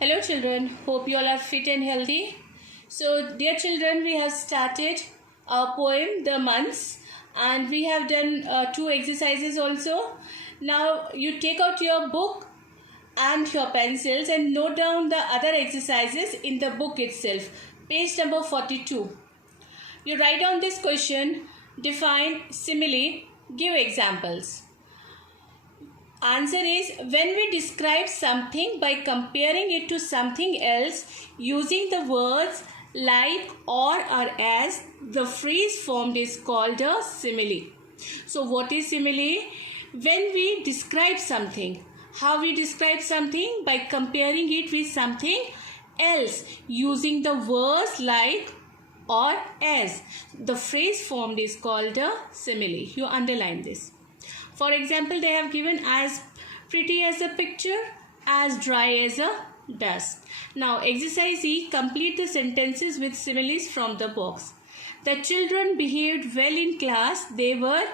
Hello children, hope you all are fit and healthy. So dear children, we have started our poem The Months and we have done two exercises also. Now you take out your book and your pencils and note down the other exercises in the book itself. Page number 42. You write down this question, define simile, give examples. Answer is, when we describe something by comparing it to something else using the words like, or as, the phrase formed is called a simile. So what is simile? When we describe something. How we describe something? By comparing it with something else using the words like, or as. The phrase formed is called a simile. You underline this. For example, they have given as pretty as a picture, as dry as a dust. Now, exercise E, complete the sentences with similes from the box. The children behaved well in class. They were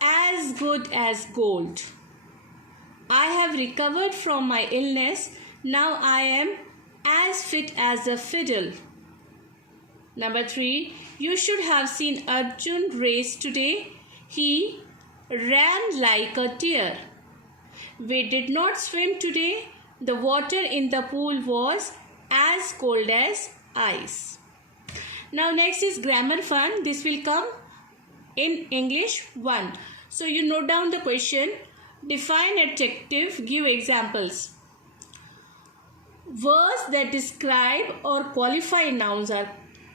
as good as gold. I have recovered from my illness. Now I am as fit as a fiddle. Number 3, you should have seen Arjun race today. He ran like a deer. We did not swim today. The water in the pool was as cold as ice. Now next is grammar fun. This will come in English 1. So you note down the question. Define adjective. Give examples. Words that describe or qualify nouns are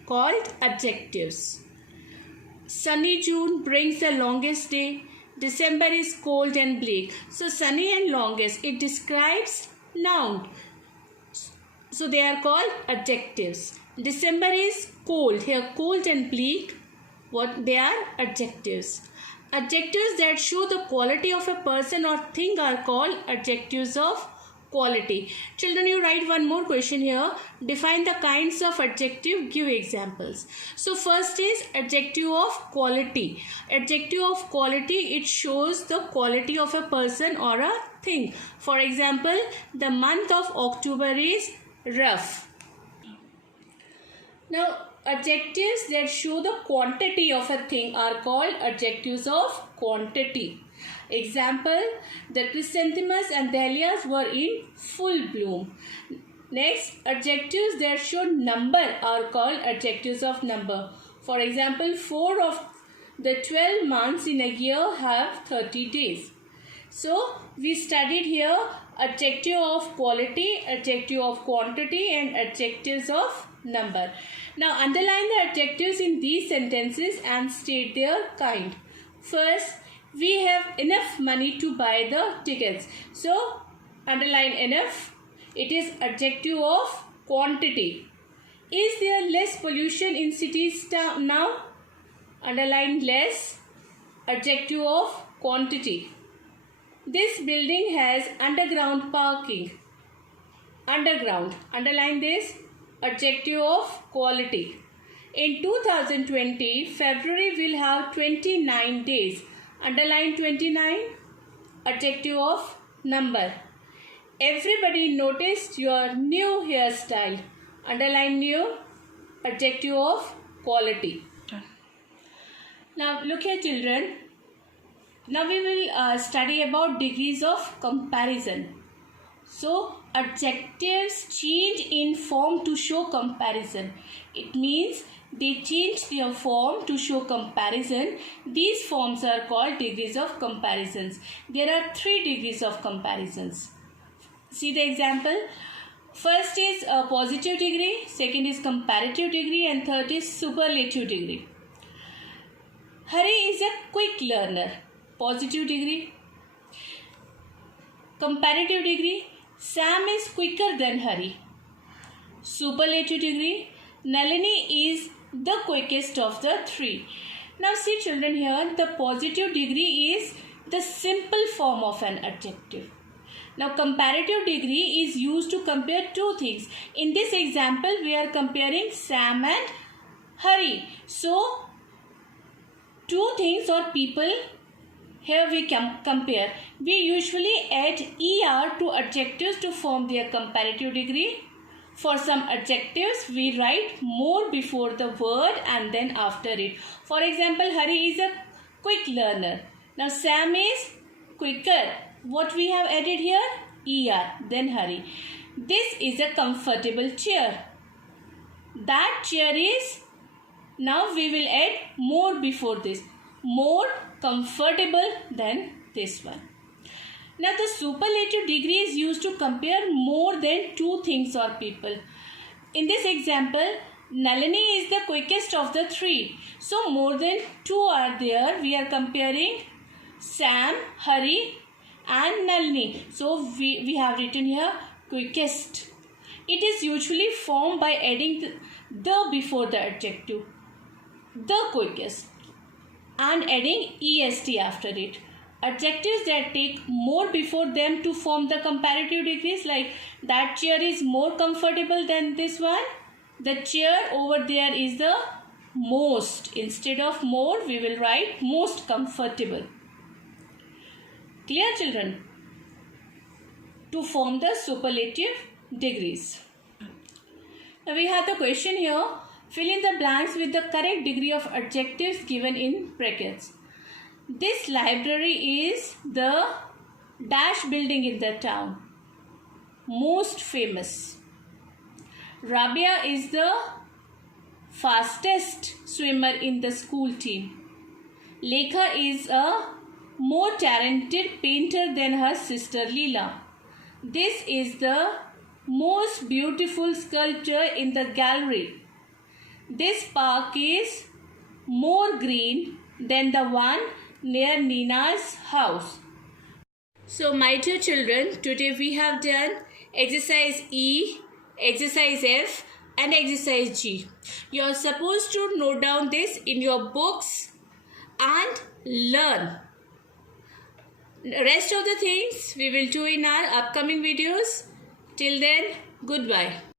called adjectives. Sunny June brings the longest day. December is cold and bleak. So sunny and longest, it describes noun. So they are called adjectives. December is cold. Here cold and bleak, what they are? Adjectives. Adjectives that show the quality of a person or thing are called adjectives of quality. Children, you write one more question here. Define the kinds of adjective. Give examples. So first is adjective of quality. Adjective of quality, it shows the quality of a person or a thing. For example, the month of October is rough. Now, adjectives that show the quantity of a thing are called adjectives of quantity. Example, the chrysanthemums and dahlias were in full bloom. Next, adjectives that show number are called adjectives of number. For example, 4 of the 12 months in a year have 30 days. So, we studied here adjective of quality, adjective of quantity and adjectives of number. Now, underline the adjectives in these sentences and state their kind. First, we have enough money to buy the tickets. So, underline enough. It is adjective of quantity. Is there less pollution in cities now? Underline less. Adjective of quantity. This building has underground parking. Underground. Underline this. Adjective of quality. In 2020, February will have 29 days. Underline 29. Adjective of number. Everybody noticed your new hairstyle. Underline new. Adjective of quality. Now look here children. Now we will study about degrees of comparison. So adjectives change in form to show comparison. It means they change their form to show comparison. These forms are called degrees of comparisons. There are 3 degrees of comparisons. See the example. First is a positive degree, second is comparative degree and third is superlative degree. Hari is a quick learner. Positive degree. Comparative degree. Sam is quicker than Hari. Superlative degree. Nalini is the quickest of the 3. Now see children here, the positive degree is the simple form of an adjective. Now comparative degree is used to compare 2 things. In this example, we are comparing Sam and Hari. So 2 things or people Here we compare. We usually add er to adjectives to form their comparative degree. For some adjectives, we write more before the word and then after it. For example, Hari is a quick learner. Now Sam is quicker. What we have added here? Er, then Hari. This is a comfortable chair. That chair is, now we will add more before this. More comfortable than this one. Now the superlative degree is used to compare more than two things or people. In this example, Nalini is the quickest of the three. So more than two are there. We are comparing Sam, Hari and Nalini. So we have written here quickest. It is usually formed by adding the before the adjective. The quickest. And adding est after it. Adjectives that take more before them to form the comparative degrees, like that chair is more comfortable than this one. The chair over there is the most. Instead of more, we will write most comfortable. Clear, children? To form the superlative degrees. Now we have the question here. Fill in the blanks with the correct degree of adjectives given in brackets. This library is the dash building in the town. Most famous. Rabia is the fastest swimmer in the school team. Lekha is a more talented painter than her sister Leela. This is the most beautiful sculpture in the gallery. This park is more green than the one near Nina's house. So my dear children, today we have done exercise E, exercise F and exercise G. You are supposed to note down this in your books and learn. Rest of the things we will do in our upcoming videos. Till then, goodbye.